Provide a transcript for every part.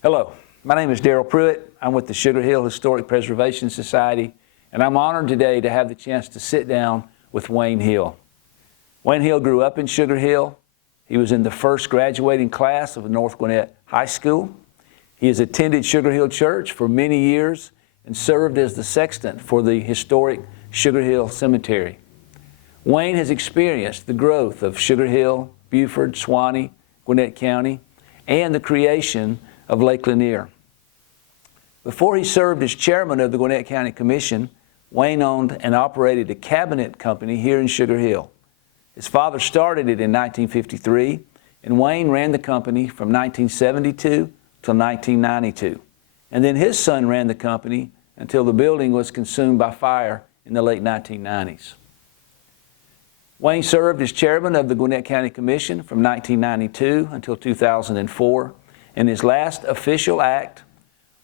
Hello, my name is Darrell Pruitt. I'm with the Sugar Hill Historic Preservation Society, and I'm honored today to have the chance to sit down with Wayne Hill. Wayne Hill grew up in Sugar Hill. He was in the first graduating class of North Gwinnett High School. He has attended Sugar Hill Church for many years and served as the sexton for the historic Sugar Hill Cemetery. Wayne has experienced the growth of Sugar Hill, Beaufort, Suwannee, Gwinnett County, and the creation of Lake Lanier. Before he served as chairman of the Gwinnett County Commission, Wayne owned and operated a cabinet company here in Sugar Hill. His father started it in 1953, and Wayne ran the company from 1972 till 1992. And then his son ran the company until the building was consumed by fire in the late 1990s. Wayne served as chairman of the Gwinnett County Commission from 1992 until 2004. And his last official act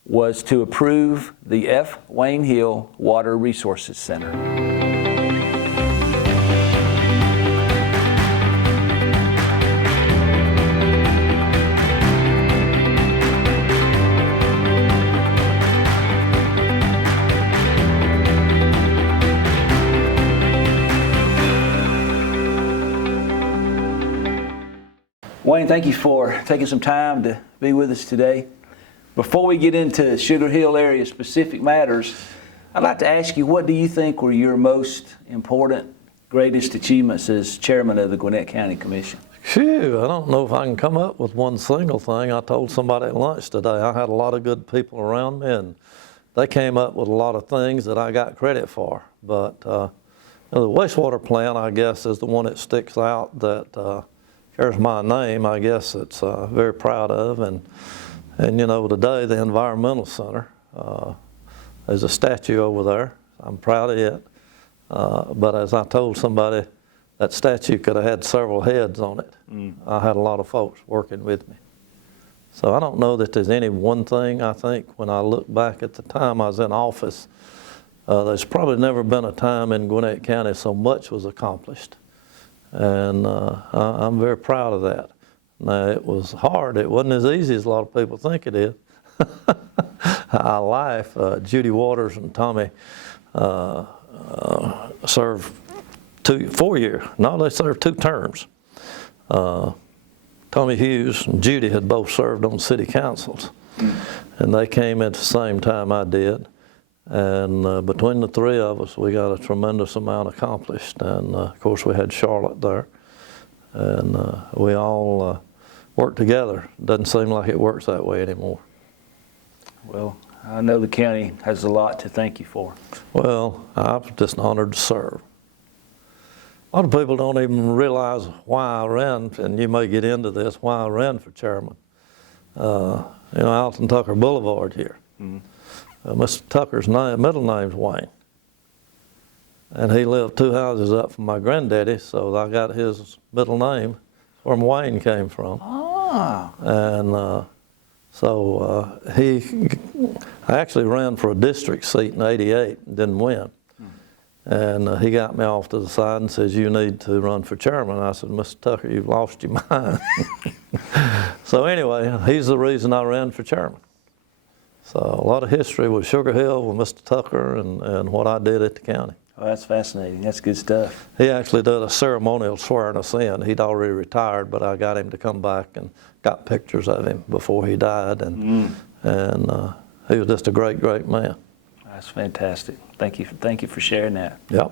was to approve the F. Wayne Hill Water Resources Center. Wayne, thank you for taking some time to be with us today. Before we get into Sugar Hill area specific matters, I'd like to ask you, what do you think were your most important, greatest achievements as chairman of the Gwinnett County Commission? Phew, I don't know if I can come up with one single thing. I told somebody at lunch today, I had a lot of good people around me, and they came up with a lot of things that I got credit for. But the wastewater plant, I guess, is the one that sticks out that carries my name. I guess it's very proud of, and you know, today the environmental center, there's a statue over there. I'm proud of it, but as I told somebody, that statue could have had several heads on it. I had a lot of folks working with me, so I don't know that there's any one thing. I think when I look back at the time I was in office, there's probably never been a time in Gwinnett County so much was accomplished. And I'm very proud of that. Now, it was hard. It wasn't as easy as a lot of people think it is. I laugh. Judy Waters and Tommy served 4 years. No, they served 2 terms. Tommy Hughes and Judy had both served on city councils. And they came at the same time I did. And between the 3 of us, we got a tremendous amount accomplished. And of course, we had Charlotte there. And we all worked together. Doesn't seem like it works that way anymore. Well, I know the county has a lot to thank you for. Well, I'm just honored to serve. A lot of people don't even realize why I ran, and you may get into this, why I ran for chairman. Alton Tucker Boulevard here. Mr. Tucker's middle name's Wayne. And he lived 2 houses up from my granddaddy, so I got his middle name where Wayne came from. Ah. And I actually ran for a district seat in '88 and didn't win. And he got me off to the side and says, "You need to run for chairman." I said, "Mr. Tucker, you've lost your mind." So anyway, he's the reason I ran for chairman. So a lot of history with Sugar Hill, with Mr. Tucker, and what I did at the county. Oh, that's fascinating. That's good stuff. He actually did a ceremonial swearing us in. He'd already retired, but I got him to come back and got pictures of him before he died. And he was just a great, great man. That's fantastic. Thank you for sharing that. Yep.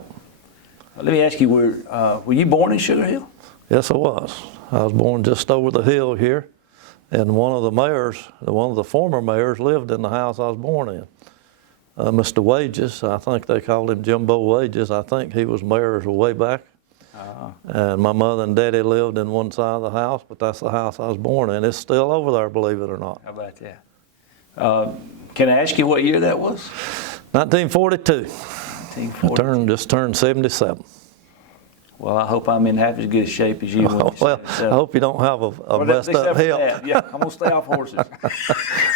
Let me ask you, were you born in Sugar Hill? Yes, I was. I was born just over the hill here. And one of the former mayors lived in the house I was born in. Mr. Wages, I think they called him Jimbo Wages. I think he was mayor way back. And my mother and daddy lived in one side of the house, but that's the house I was born in. It's still over there, believe it or not. How about that? Can I ask you what year that was? 1942. 1942. I just turned 77. Well, I hope I'm in half as good a shape as you. Well, I hope you don't have a messed up hip. Yeah, I'm gonna stay off horses.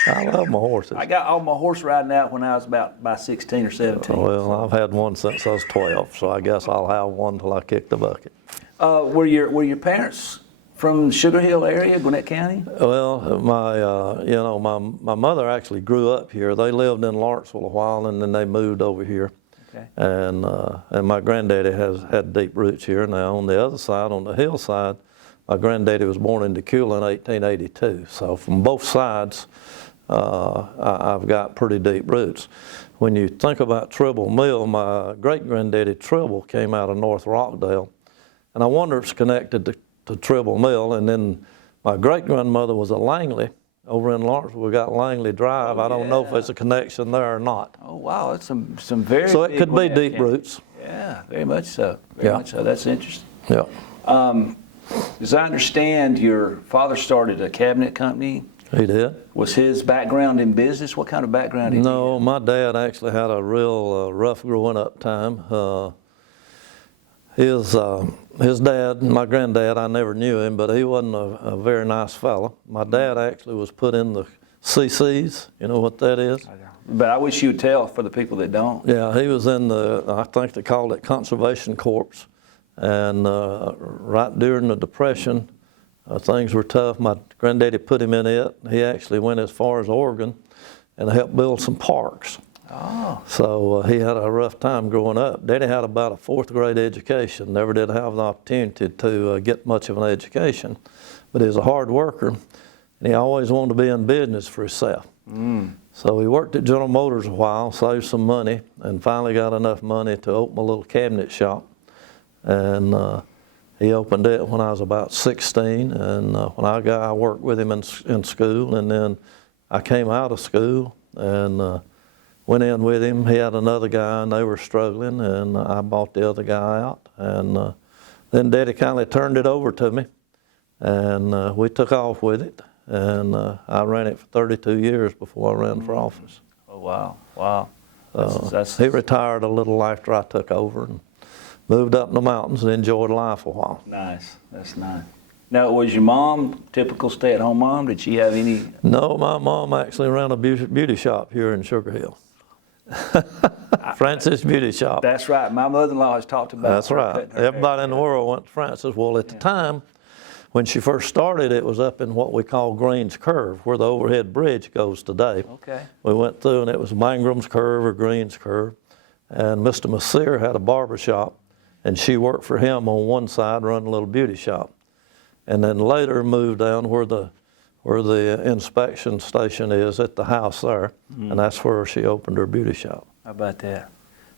I love my horses. I got all my horse riding out when I was by 16 or 17. Well, I've had one since I was 12, so I guess I'll have one till I kick the bucket. Were your parents from Sugar Hill area, Gwinnett County? Well, my mother actually grew up here. They lived in Lawrenceville a while, and then they moved over here. Okay. And my granddaddy has had deep roots here. Now, on the other side, on the hillside, my granddaddy was born in Decula in 1882. So from both sides, I've got pretty deep roots. When you think about Tribble Mill, my great-granddaddy Tribble came out of North Rockdale. And I wonder if it's connected to Tribble Mill. And then my great-grandmother was a Langley over in Lawrenceville. We got Langley Drive. I don't know if there's a connection there or not. Oh, wow, that's some very So it big could be Gwinnett deep County. roots. Yeah, very much so. Very much so. That's interesting. Yeah. As I understand, your father started a cabinet company. He did. Was his background in business? What kind of background did he have? No, my dad actually had a real rough growing up time. His dad, my granddad, I never knew him, but he wasn't a very nice fella. My dad actually was put in the CCs. You know what that is? But I wish you would tell for the people that don't. Yeah, he was in I think they called it Conservation Corps. And right during the Depression, things were tough. My granddaddy put him in it. He actually went as far as Oregon and helped build some parks. Oh. So he had a rough time growing up. Daddy had about a 4th grade education, never did have the opportunity to get much of an education, but he was a hard worker, and he always wanted to be in business for himself. So he worked at General Motors a while, saved some money, and finally got enough money to open a little cabinet shop. And he opened it when I was about 16, and when I worked with him in school, and then I came out of school and went in with him. He had another guy, and they were struggling, and I bought the other guy out. And then Daddy kindly turned it over to me, and we took off with it. And I ran it for 32 years before I ran for office. Oh, wow. Wow. He retired a little after I took over and moved up in the mountains and enjoyed life a while. Nice. That's nice. Now, was your mom typical stay-at-home mom? Did she have any? No, my mom actually ran a beauty shop here in Sugar Hill. Francis Beauty Shop. That's right. My mother-in-law has talked about. That's right. Everybody in the world went to Francis. Well, at the time, when she first started, it was up in what we call Green's Curve, where the overhead bridge goes today. Okay. We went through, and it was Mangram's Curve or Green's Curve. And Mr. Messier had a barber shop, and she worked for him on one side, running a little beauty shop. And then later moved down where the inspection station is at the house there, and that's where she opened her beauty shop. How about that?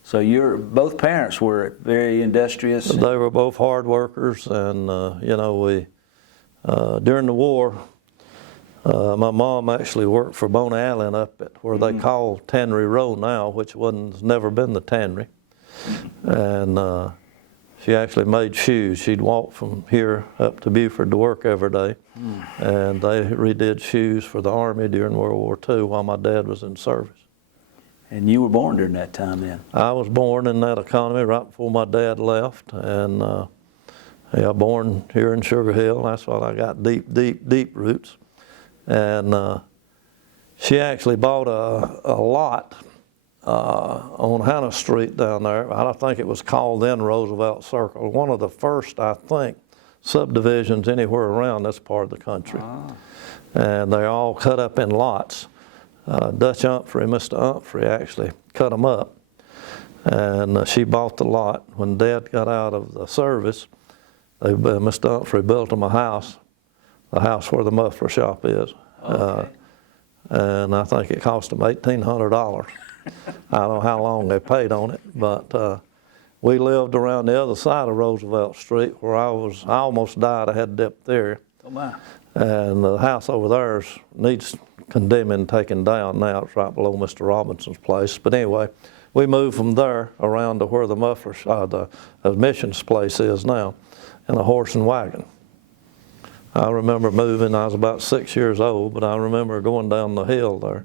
So both parents were very industrious. They were both hard workers, and we during the war, my mom actually worked for Bona Allen up at where they call Tannery Road now, which has never been the Tannery, and she actually made shoes. She'd walk from here up to Beaufort to work every day, and they redid shoes for the Army during World War II while my dad was in service. And you were born during that time then? I was born in that economy right before my dad left, and born here in Sugar Hill. That's why I got deep roots. And she actually bought a lot on Hannah Street down there. I don't think it was called then Roosevelt Circle. One of the first, I think, subdivisions anywhere around this part of the country. And they're all cut up in lots. Dutch Humphrey, Mr. Humphrey actually cut them up. And she bought the lot. When Dad got out of the service, Mr. Humphrey built him a house, the house where the muffler shop is. Okay. And I think it cost them $1,800. I don't know how long they paid on it, but we lived around the other side of Roosevelt Street where I almost died. I had diphtheria. Oh my. And the house over there needs condemning, taken down now. It's right below Mr. Robinson's place. But anyway, we moved from there around to where the muffler, the admissions place is now, in a horse and wagon. I remember moving, I was about 6 years old, but I remember going down the hill there,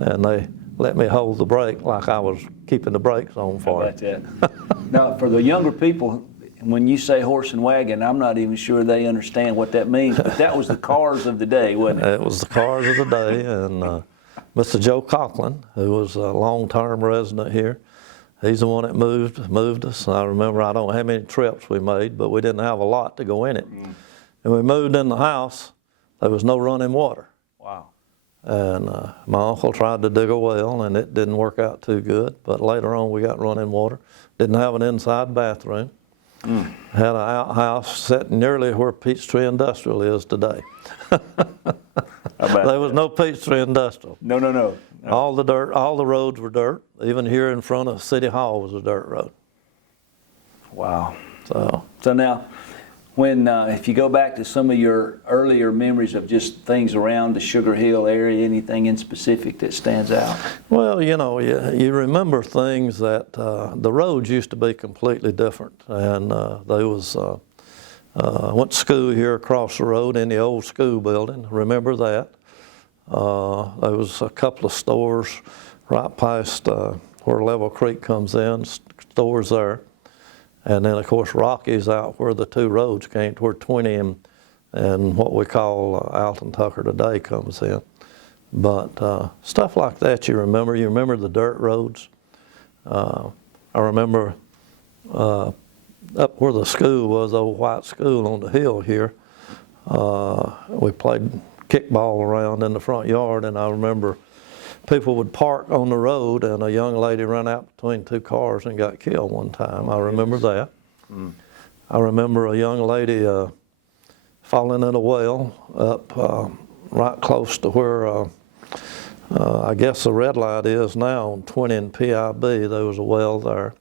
and they let me hold the brake like I was keeping the brakes on for it. How about that? Now, for the younger people, when you say horse and wagon, I'm not even sure they understand what that means, but that was the cars of the day, wasn't it? It was the cars of the day, and Mr. Joe Coughlin, who was a long-term resident here, he's the one that moved us. I remember, I don't know how many trips we made, but we didn't have a lot to go in it. And we moved in the house, there was no running water. Wow. And my uncle tried to dig a well, and it didn't work out too good. But later on, we got running water. Didn't have an inside bathroom. Had an outhouse set nearly where Peachtree Industrial is today. There was no Peachtree Industrial. No. All the dirt, all the roads were dirt. Even here in front of City Hall was a dirt road. Wow. So now, when if you go back to some of your earlier memories of just things around the Sugar Hill area, anything in specific that stands out? Well, you know, you remember things that the roads used to be completely different, and there was. I went to school here across the road in the old school building. Remember that? There was a couple of stores right past where Level Creek comes in. Stores there. And then, of course, Rocky's out where the two roads came, where 20 and what we call Alton Tucker today comes in. But stuff like that you remember. You remember the dirt roads. I remember up where the school was, old white school on the hill here, we played kickball around in the front yard, and I remember people would park on the road, and a young lady ran out between two cars and got killed one time. I remember that. I remember a young lady falling in a well up right close to where I guess the red light is now on 20 and PIB. There was a well there.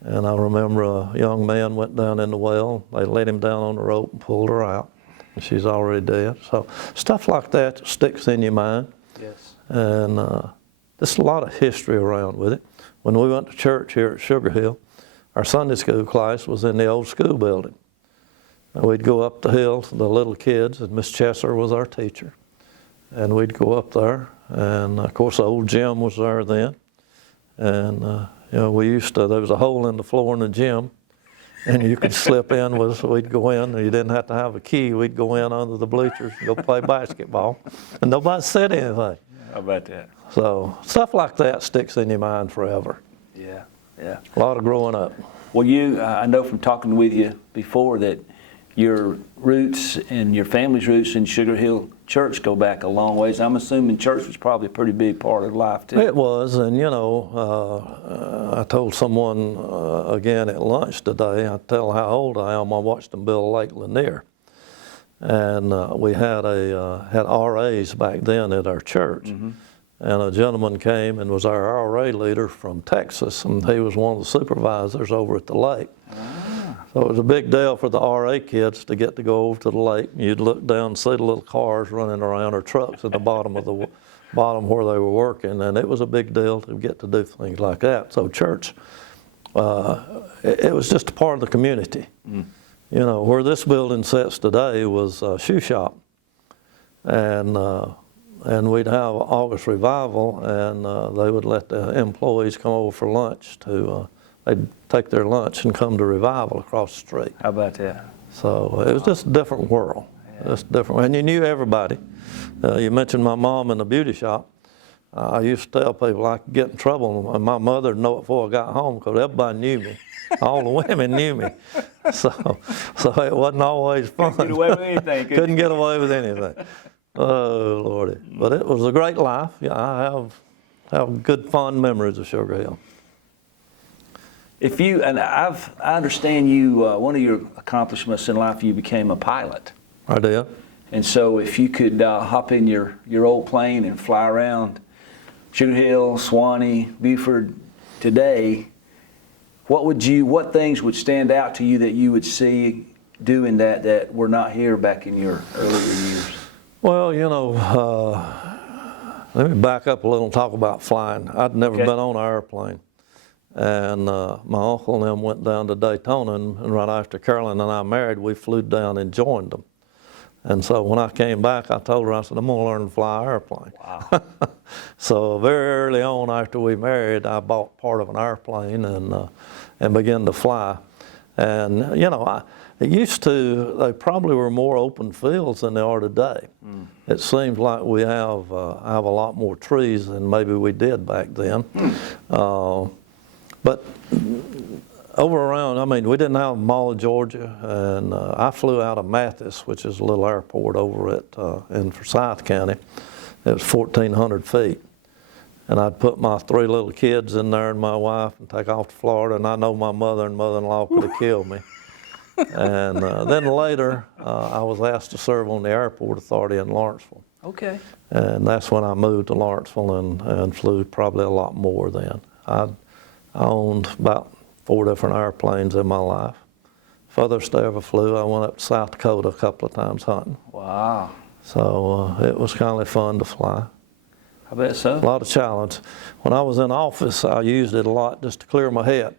And I remember a young man went down in the well. They let him down on the rope and pulled her out. And she's already dead. So stuff like that sticks in your mind. Yes. And there's a lot of history around with it. When we went to church here at Sugar Hill, our Sunday school class was in the old school building. And we'd go up the hill to the little kids, and Miss Chesser was our teacher. And we'd go up there, and of course the old gym was there then. And you know, there was a hole in the floor in the gym, and you could slip in. We'd go in, and you didn't have to have a key. We'd go in under the bleachers and go play basketball, and nobody said anything. How about that? So stuff like that sticks in your mind forever. Yeah. A lot of growing up. Well, I know from talking with you before that your roots and your family's roots in Sugar Hill Church go back a long ways. I'm assuming church was probably a pretty big part of life too. It was, and you know, I told someone again at lunch today, I tell how old I am, I watched them build Lake Lanier. And we had RAs back then at our church. And a gentleman came and was our RA leader from Texas, and he was one of the supervisors over at the lake. So it was a big deal for the RA kids to get to go over to the lake. You'd look down and see the little cars running around, or trucks at the bottom of the bottom where they were working, and it was a big deal to get to do things like that. So church, it was just a part of the community. You know, where this building sits today was a shoe shop, and we'd have August Revival, and they would let the employees come over for lunch they'd take their lunch and come to Revival across the street. How about that? So it was just a different world. Just different, and you knew everybody. You mentioned my mom in the beauty shop. I used to tell people I could get in trouble, and my mother would know it before I got home because everybody knew me. All the women knew me. So it wasn't always fun. Couldn't get away with anything. Couldn't get away with anything. Oh, Lordy. But it was a great life. Yeah, I have good, fond memories of Sugar Hill. I understand you, one of your accomplishments in life, you became a pilot. I did. And so if you could hop in your old plane and fly around Sugar Hill, Suwannee, Beaufort today, what things would stand out to you that you would see doing that were not here back in your earlier years? Well, you know, let me back up a little and talk about flying. I'd never been on an airplane. And my uncle and them went down to Daytona, and right after Carolyn and I married, we flew down and joined them. And so when I came back, I told her, I said, I'm going to learn to fly an airplane. Wow. So very early on after we married, I bought part of an airplane and began to fly. And, you know, they probably were more open fields than they are today. It seems like we have a lot more trees than maybe we did back then. But over around, I mean, we didn't have Mall of Georgia, and I flew out of Mathis, which is a little airport over in Forsyth County. It was 1,400 feet. And I'd put my 3 little kids in there and my wife and take off to Florida, and I know my mother and mother-in-law could have killed me. And then later, I was asked to serve on the airport authority in Lawrenceville. Okay. And that's when I moved to Lawrenceville and flew probably a lot more then. I owned about 4 different airplanes in my life. Furthest I ever flew, I went up to South Dakota a couple of times hunting. Wow. So it was kind of fun to fly. I bet so. A lot of challenge. When I was in office, I used it a lot just to clear my head.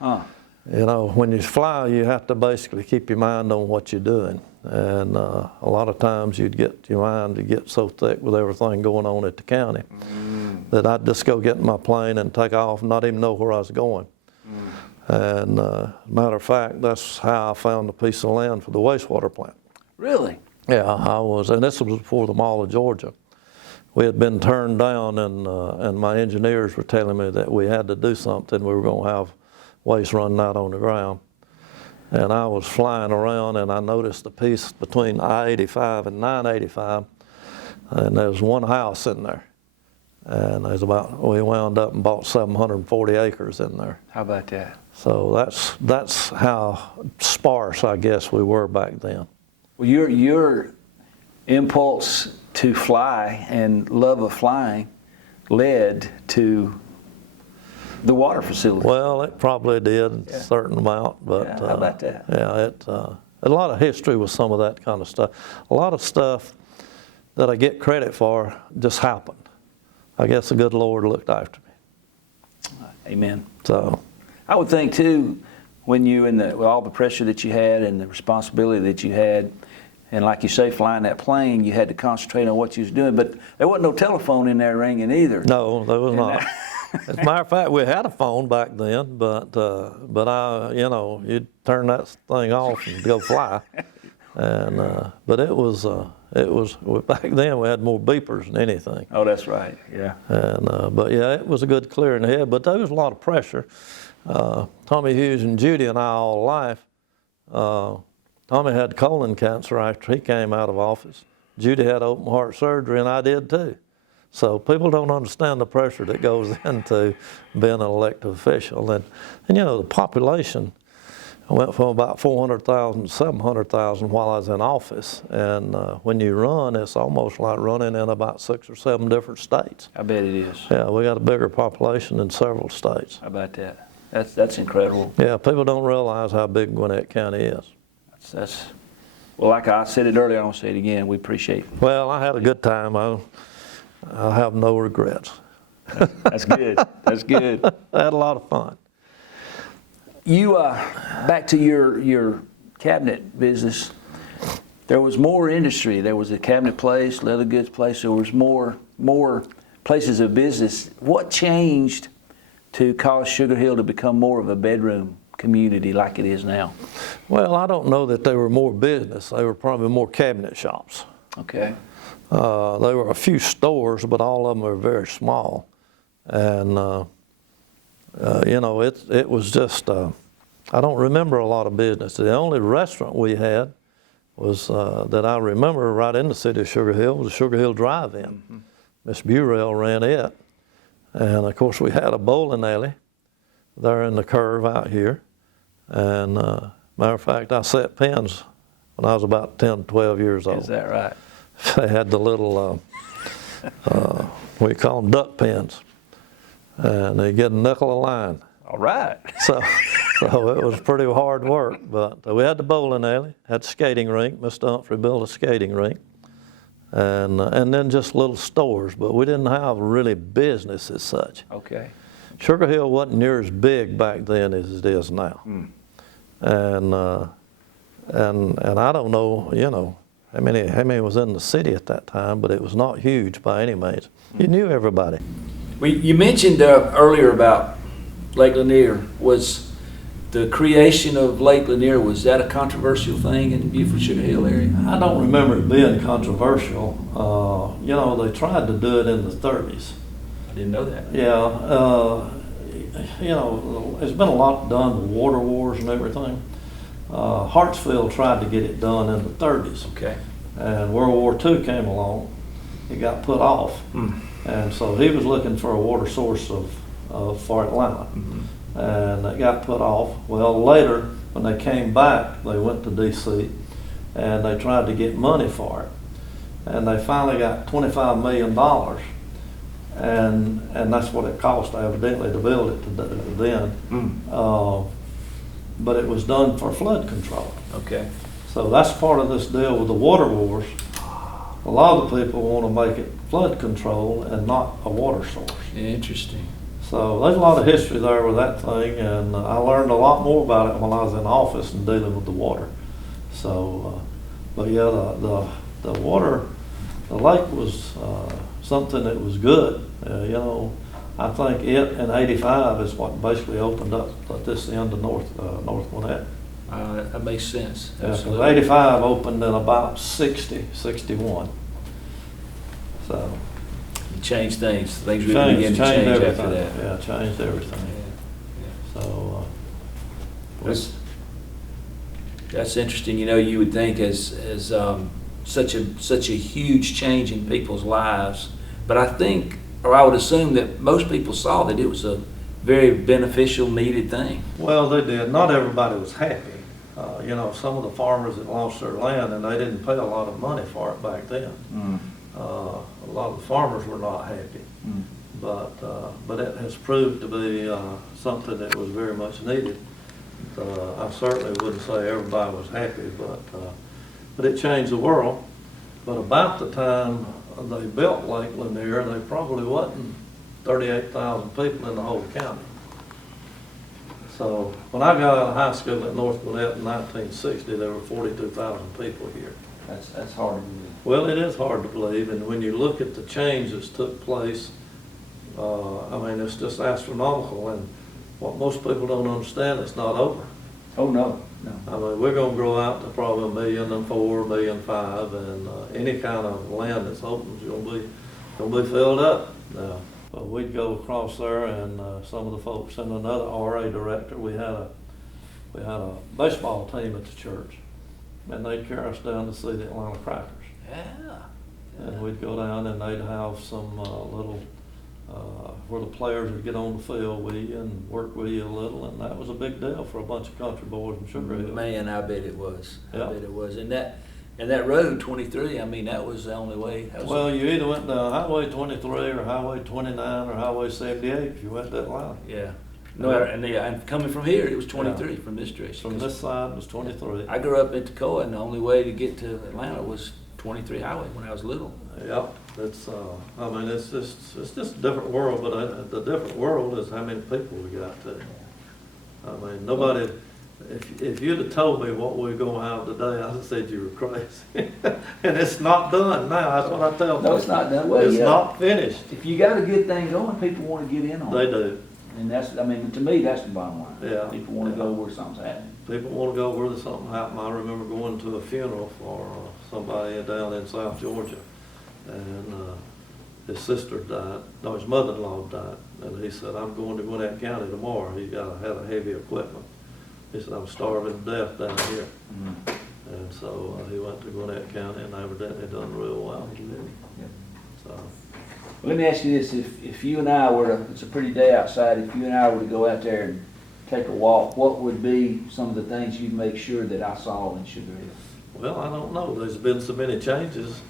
Huh. You know, when you fly, you have to basically keep your mind on what you're doing. And a lot of times your mind to get so thick with everything going on at the county that I'd just go get in my plane and take off and not even know where I was going. And matter of fact, that's how I found a piece of land for the wastewater plant. Really? Yeah, I was, and this was before the Mall of Georgia. We had been turned down, and my engineers were telling me that we had to do something. We were going to have waste running out on the ground. And I was flying around, and I noticed a piece between I-85 and 985, and there was one house in there. And we wound up and bought 740 acres in there. How about that? So that's how sparse, I guess, we were back then. Well, your impulse to fly and love of flying led to the water facility. Well, it probably did a certain amount, but yeah, how about that? Yeah, a lot of history with some of that kind of stuff. A lot of stuff that I get credit for just happened. I guess the good Lord looked after me. Amen. So I would think too, when you with all the pressure that you had and the responsibility that you had, and like you say, flying that plane, you had to concentrate on what you was doing. But there wasn't no telephone in there ringing either. no, there was not. As a matter of fact, we had a phone back then, but you'd turn that thing off and go fly. And but it was back then we had more beepers than anything. Oh, that's right. Yeah. And but yeah, it was a good clear in the head. But there was a lot of pressure. Tommy Hughes and Judy and I all life. Tommy had colon cancer after he came out of office. Judy had open heart surgery, and I did too. So people don't understand the pressure that goes into being an elected official. And you know, the population went from about 400,000 to 700,000 while I was in office. And when you run, it's almost like running in about 6 or 7 different states. I bet it is. Yeah, we got a bigger population in several states. How about that? That's incredible. Yeah, people don't realize how big Gwinnett County is. Well, like I said it earlier, I'm going to say it again. We appreciate it. Well, I had a good time. I have no regrets. That's good. That's good. I had a lot of fun. You, back to your cabinet business, there was more industry. There was a cabinet place, leather goods place. There was more places of business. What changed to cause Sugar Hill to become more of a bedroom community like it is now? Well, I don't know that they were more business. They were probably more cabinet shops. Okay. There were a few stores, but all of them were very small. And, it was just, I don't remember a lot of business. The only restaurant we had was, that I remember right in the city of Sugar Hill, was the Sugar Hill Drive-In. Miss Burrell ran it. And, of course, we had a bowling alley there in the curve out here. And, matter of fact, I set pins when I was about 10, 12 years old. Is that right? They had the little, we call them duck pins, and they get a nickel a line. All right. So it was pretty hard work, but we had the bowling alley, had the skating rink. Mr. Humphrey built a skating rink, and then just little stores, but we didn't have really business as such. Okay. Sugar Hill wasn't near as big back then as it is now. And I don't know, how many was in the city at that time, but it was not huge by any means. You knew everybody. Well, you mentioned earlier about Lake Lanier. Was the creation of Lake Lanier, was that a controversial thing in the Beaufort Sugar Hill area? I don't remember it being controversial. They tried to do it in the 30s. I didn't know that. Yeah, you know, there's been a lot done with water wars and everything. Hartsville tried to get it done in the 30s. Okay. And World War II came along. It got put off. And so he was looking for a water source for Atlanta. And it got put off. Well, later, when they came back, they went to D.C. and they tried to get money for it. And they finally got $25 million. And that's what it cost, evidently, to build it then. But it was done for flood control. Okay. So that's part of this deal with the water wars. A lot of the people want to make it flood control and not a water source. Interesting. So there's a lot of history there with that thing, and I learned a lot more about it when I was in office and dealing with the water. So, but yeah, the water, the lake was something that was good. You know, I think it in '85 is what basically opened up at this end of North Gwinnett. That makes sense. Yeah, 'cause Absolutely. '85 opened in about 61. So. Changed things. Things really began to change everything. after that. Yeah, changed everything. Yeah. So. That's interesting. You know, you would think as such a huge change in people's lives, but I think, or I would assume that most people saw that it was a very beneficial, needed thing. Well, they did. Not everybody was happy. You know, some of the farmers that lost their land and they didn't pay a lot of money for it back then. A lot of the farmers were not happy, but it has proved to be something that was very much needed. I certainly wouldn't say everybody was happy, but it changed the world. But about the time they built Lake Lanier, there probably wasn't 38,000 people in the whole county. So when I got out of high school at North Gwinnett in 1960, there were 42,000 people here. That's hard to believe. Well, it is hard to believe, and when you look at the change that's took place, I mean, it's just astronomical, and what most people don't understand, it's not over. Oh, no. I mean, we're gonna grow out to probably 1,004,000, 1,005,000, and any kind of land that's open is gonna be filled up now. But we'd go across there, and some of the folks and another RA director, we had a baseball team at the church, and they'd carry us down to see the Atlanta Crackers. Yeah. And we'd go down and they'd have some little, where the players would get on the field with you and work with you a little, and that was a big deal for a bunch of country boys from Sugar Hill. Man, I bet it was. Yeah. I bet it was. And that road 23, I mean, that was the only way. Well, you either went down Highway 23 or Highway 29 or Highway 78 if you went to Atlanta. Yeah. No, and coming from here, it was 23 from this direction. From this side was 23. I grew up in Toccoa, and the only way to get to Atlanta was 23 Highway when I was little. Yep, it's, I mean, it's just a different world, but the different world is how many people we got to. I mean, nobody, if you'd have told me what we're gonna have today, I'd have said you were crazy. And it's not done now, that's what I tell people. No, it's not done. Well, It's yeah. not finished. If you got a good thing going, people want to get in on They it. do. And that's, I mean, to me, that's the bottom line. Yeah. People want to go where something's happening. People wanna go where there's something happened. I remember going to a funeral for somebody down in South Georgia. And his sister died, no, his mother-in-law died. And he said, I'm going to Gwinnett County tomorrow. He had a heavy equipment. He said, I'm starving to death down here. And so he went to Gwinnett County and evidently done real well. So, Let me ask you this, if you and I were to, it's a pretty day outside, if you and I were to go out there and take a walk, what would be some of the things you'd make sure that I saw in Sugar Hill? well, I don't know. There's been so many changes.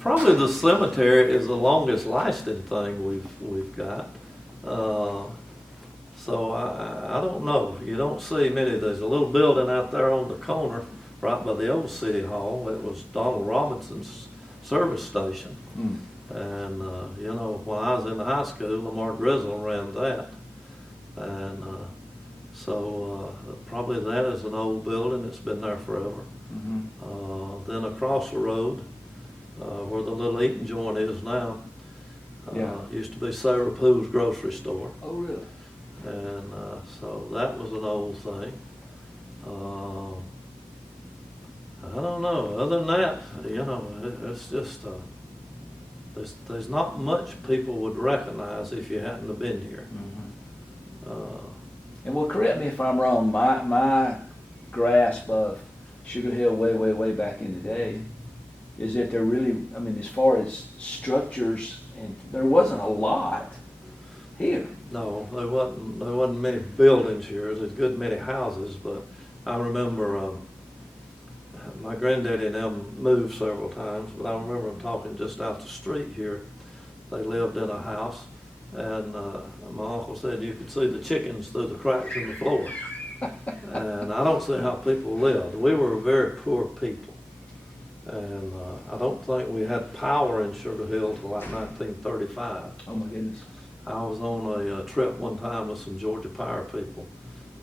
Probably the cemetery is the longest lasting thing we've got. So I don't know. You don't see many. There's a little building out there on the corner right by the old city hall. It was Donald Robinson's service station. And, you know, when I was in high school, Lamar Grizzle ran that. And so probably that is an old building. It's been there forever. Then across the road, where the little eating joint is now, used to be Sarah Pooh's grocery store. Oh, really? And so that was an old thing. I don't know. Other than that, you know, it's just there's not much people would recognize if you hadn't have been here. And well, correct me if I'm wrong, my grasp of Sugar Hill way back in the day is that there really, I mean, as far as structures, and there wasn't a lot here. No, there wasn't many buildings here. There's a good many houses, but I remember my granddaddy and them moved several times, but I remember them talking just out the street here. They lived in a house, and my uncle said you could see the chickens through the cracks in the floor. And I don't see how people lived. We were very poor people. And I don't think we had power in Sugar Hill till like 1935. Oh my goodness. I was on a trip one time with some Georgia Power people,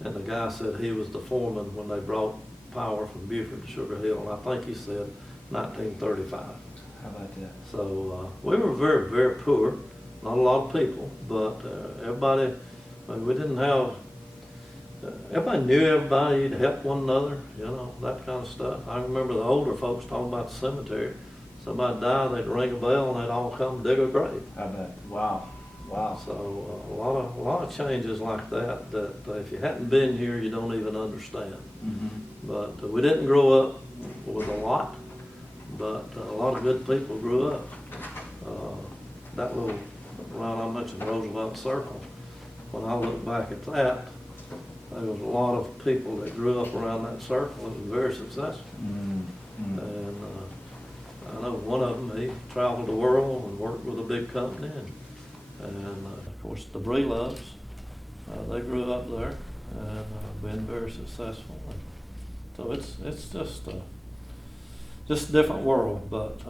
and the guy said he was the foreman when they brought power from Beaufort to Sugar Hill, and I think he said 1935. How about that? So we were very poor, not a lot of people, but everybody, we didn't have, everybody knew everybody, you'd help one another, you know, that kind of stuff. I remember the older folks talking about the cemetery. Somebody died, they'd ring a bell and they'd all come dig a grave. How about that? Wow. Wow. So a lot of changes like that if you hadn't been here, you don't even understand. But we didn't grow up with a lot, but a lot of good people grew up. That little, well, I mentioned Roosevelt Circle. When I look back at that, there was a lot of people that grew up around that circle. It was very successful. And I know one of them, he traveled the world and worked with a big company. And of course, the Breloves, they grew up there and been very successful. And so it's just a different world. But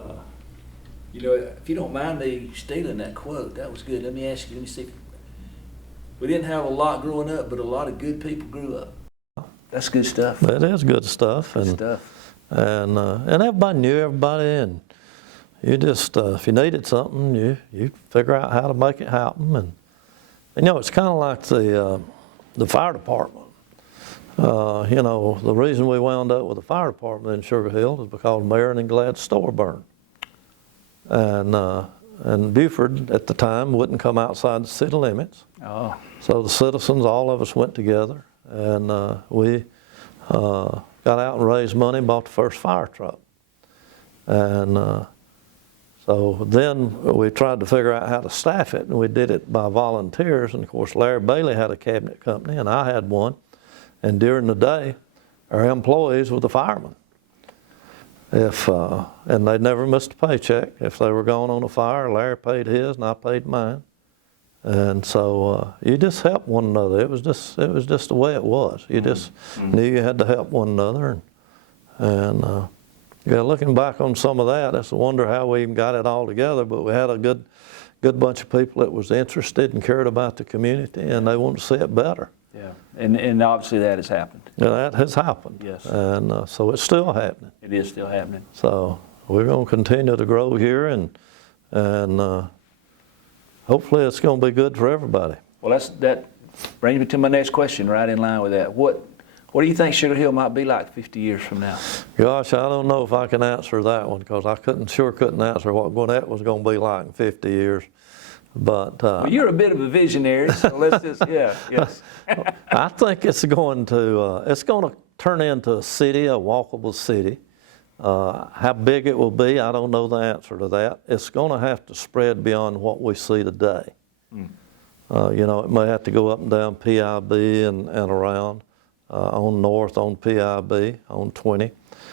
you know, if you don't mind me stealing that quote, that was good. Let me ask you. Let me see. We didn't have a lot growing up, but a lot of good people grew up. That's good stuff. That is good stuff. Good stuff. And everybody knew everybody, and you just, if you needed something, you figure out how to make it happen. And you know, it's kind of like the fire department. You know, the reason we wound up with the fire department in Sugar Hill is because Marion and Glad's store burned. And Beaufort at the time wouldn't come outside the city limits. Oh. So the citizens, all of us went together, and we got out and raised money and bought the first fire truck. And so then we tried to figure out how to staff it, and we did it by volunteers. And of course, Larry Bailey had a cabinet company, and I had one. And during the day, our employees were the firemen. And they never missed a paycheck. If they were going on a fire, Larry paid his, and I paid mine. And so you just helped one another. It was just the way it was. You just knew you had to help one another. And yeah, looking back on some of that, it's a wonder how we even got it all together. But we had a good bunch of people that was interested and cared about the community, and they wanted to see it better. Yeah, and obviously that has happened. Yeah, that has happened. Yes. And so it's still happening. It is still happening. So we're going to continue to grow here, and hopefully it's going to be good for everybody. Well, that brings me to my next question, right in line with that. What do you think Sugar Hill might be like 50 years from now? Gosh, I don't know if I can answer that one, because I sure couldn't answer what Gwinnett was going to be like in 50 years. But well, you're a bit of a visionary, so let's just, yeah, yes. I think it's going to turn into a city, a walkable city. How big it will be, I don't know the answer to that. It's going to have to spread beyond what we see today. You know, it may have to go up and down PIB and around, on north on PIB, on 20.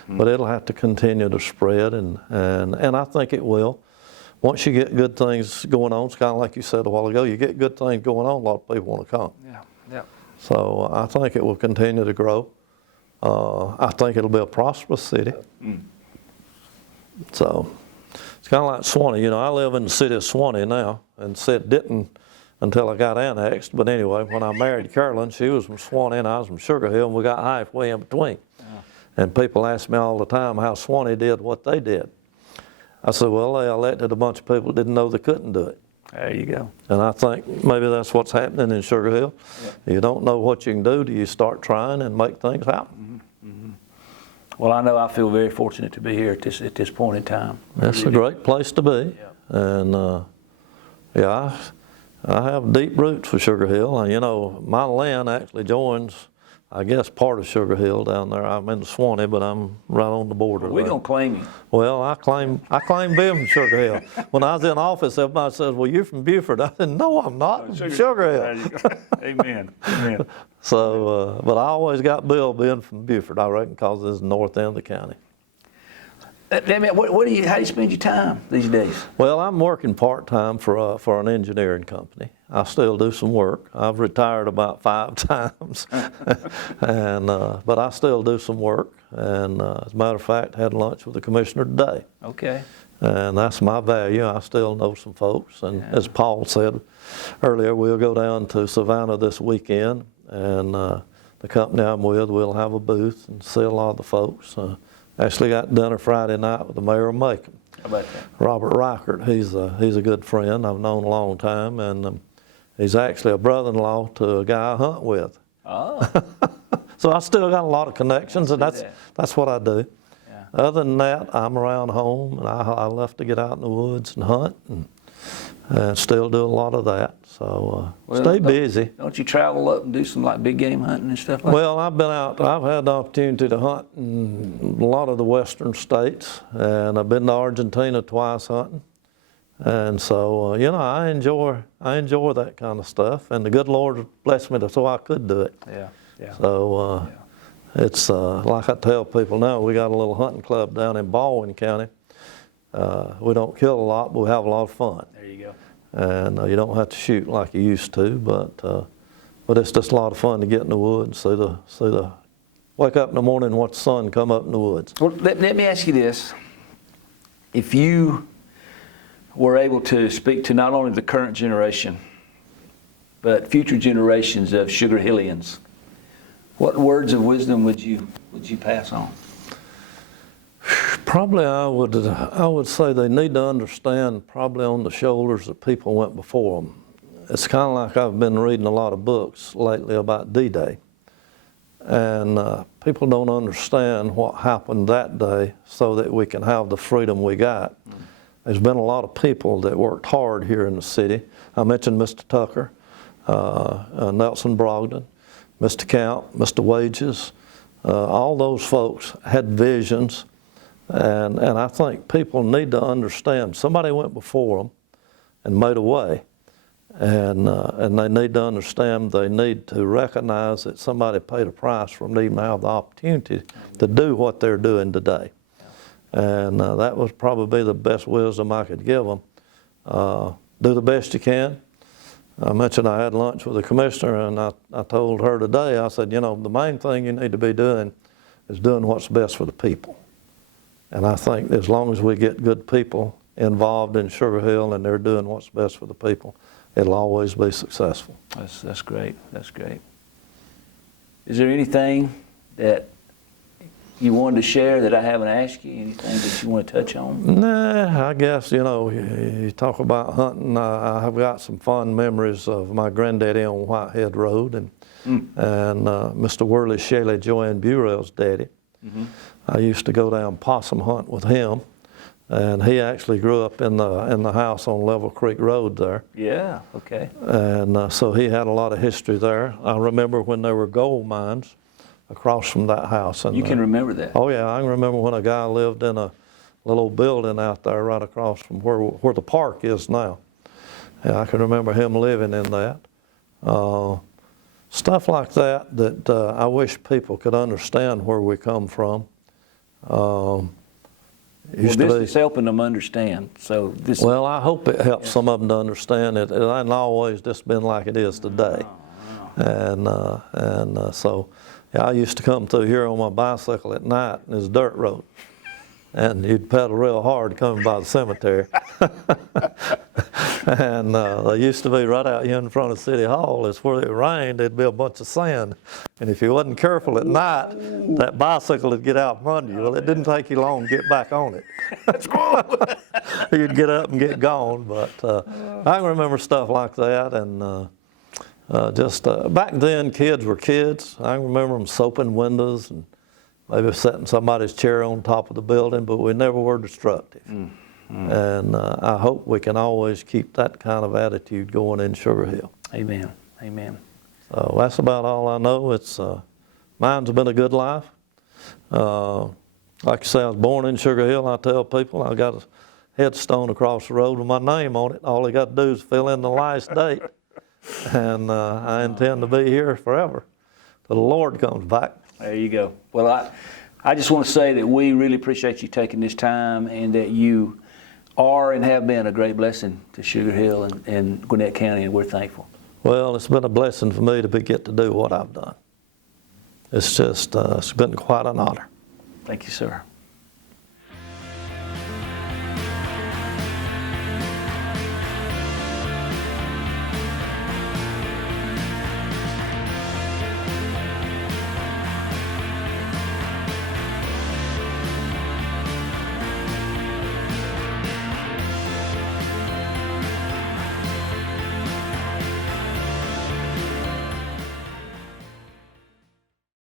But it'll have to continue to spread, and I think it will. Once you get good things going on, it's kind of like you said a while ago, you get good things going on, a lot of people want to come. Yeah, yeah. So I think it will continue to grow. I think it'll be a prosperous city. So it's kind of like Swanee. You know, I live in the city of Swanee now, and said didn't until I got annexed. But anyway, when I married Carolyn, she was from Swanee and I was from Sugar Hill, and we got halfway in between. And people ask me all the time how Swanee did what they did. I said, well, they elected a bunch of people that didn't know they couldn't do it. There you go. And I think maybe that's what's happening in Sugar Hill. Yeah. You don't know what you can do till you start trying and make things happen. Well, I know I feel very fortunate to be here at this point in time. It's a great place to be. Yeah. And yeah, I have deep roots for Sugar Hill. And you know, my land actually joins, I guess, part of Sugar Hill down there. I'm in Swanee, but I'm right on the border. We're there. going to claim you. Well, I claim being from Sugar Hill. When I was in office, everybody says, "Well, you're from Buford." I said, "No, I'm not. I'm from Sugar Hill." There you go. Amen. Amen. So, but I always got Bill being from Buford, I reckon, because it's the north end of the county. How do you spend your time these days? Well, I'm working part-time for an engineering company. I still do some work. I've retired about 5 times, and but I still do some work. And as a matter of fact, had lunch with the commissioner today. Okay. And that's my value. I still know some folks. And as Paul said earlier, we'll go down to Savannah this weekend, and the company I'm with, we'll have a booth and see a lot of the folks. Actually got dinner Friday night with the mayor of Macon. How about that? Robert Reichert. He's a good friend I've known a long time, and he's actually a brother-in-law to a guy I hunt with. Oh. So I still got a lot of connections, and that's what I do. Yeah. Other than that, I'm around home, and I love to get out in the woods and hunt, and still do a lot of that. So stay busy. Don't you travel up and do some like big game hunting and stuff like that? Well, I've been out. I've had the opportunity to hunt in a lot of the western states, and I've been to Argentina twice hunting. And so, you know, I enjoy that kind of stuff, and the good Lord blessed me so I could do it. Yeah, yeah. So it's like I tell people now, we got a little hunting club down in Baldwin County. We don't kill a lot, but we have a lot of fun. There you go. And you don't have to shoot like you used to, but it's just a lot of fun to get in the woods, wake up in the morning and watch the sun come up in the woods. Well, let me ask you this. If you were able to speak to not only the current generation, but future generations of Sugar Hillians, what words of wisdom would you pass on? Probably I would say they need to understand probably on the shoulders that people went before them. It's kind of like I've been reading a lot of books lately about D-Day. And people don't understand what happened that day so that we can have the freedom we got. There's been a lot of people that worked hard here in the city. I mentioned Mr. Tucker, Nelson Brogdon, Mr. Count, Mr. Wages. All those folks had visions. And I think people need to understand somebody went before them and made a way, and they need to understand they need to recognize that somebody paid a price for them to even have the opportunity to do what they're doing today. And that was probably the best wisdom I could give them. Do the best you can. I mentioned I had lunch with the commissioner, and I told her today, I said, you know, the main thing you need to be doing is doing what's best for the people. And I think as long as we get good people involved in Sugar Hill and they're doing what's best for the people, it'll always be successful. That's great. That's great. Is there anything that you wanted to share that I haven't asked you? Anything that you want to touch on? Nah, I guess, you know, you talk about hunting. I have got some fond memories of my granddaddy on Whitehead Road, and Mr. Worley Shelley Joanne Burrell's daddy. Mm-hmm. I used to go down possum hunt with him, and he actually grew up in the house on Level Creek Road there. Yeah, okay. And so he had a lot of history there. I remember when there were gold mines across from that house. And you can remember that? Oh yeah, I can remember when a guy lived in a little building out there right across from where the park is now. And I can remember him living in that. Stuff like that I wish people could understand where we come from. This is helping them understand. So this. Well, I hope it helps some of them to understand it. It ain't always just been like it is today. And so yeah, I used to come through here on my bicycle at night, and it's a dirt road. And you'd pedal real hard coming by the cemetery. And they used to be right out here in front of City Hall. It's where it rained, there'd be a bunch of sand. And if you wasn't careful at night, that bicycle would get out from under you. Well, it didn't take you long to get back on it. That's cool. You'd get up and get gone. But I can remember stuff like that. And back then, kids were kids. I can remember them soaping windows and maybe setting somebody's chair on top of the building, but we never were destructive. And I hope we can always keep that kind of attitude going in Sugar Hill. Amen. Amen. So that's about all I know. It's mine's been a good life. Like I say, I was born in Sugar Hill. I tell people I got a headstone across the road with my name on it. All they got to do is fill in the last date. And I intend to be here forever till the Lord comes back. There you go. Well, I just want to say that we really appreciate you taking this time, and that you are and have been a great blessing to Sugar Hill and Gwinnett County, and we're thankful. Well, it's been a blessing for me to get to do what I've done. It's just, it's been quite an honor. Thank you, sir.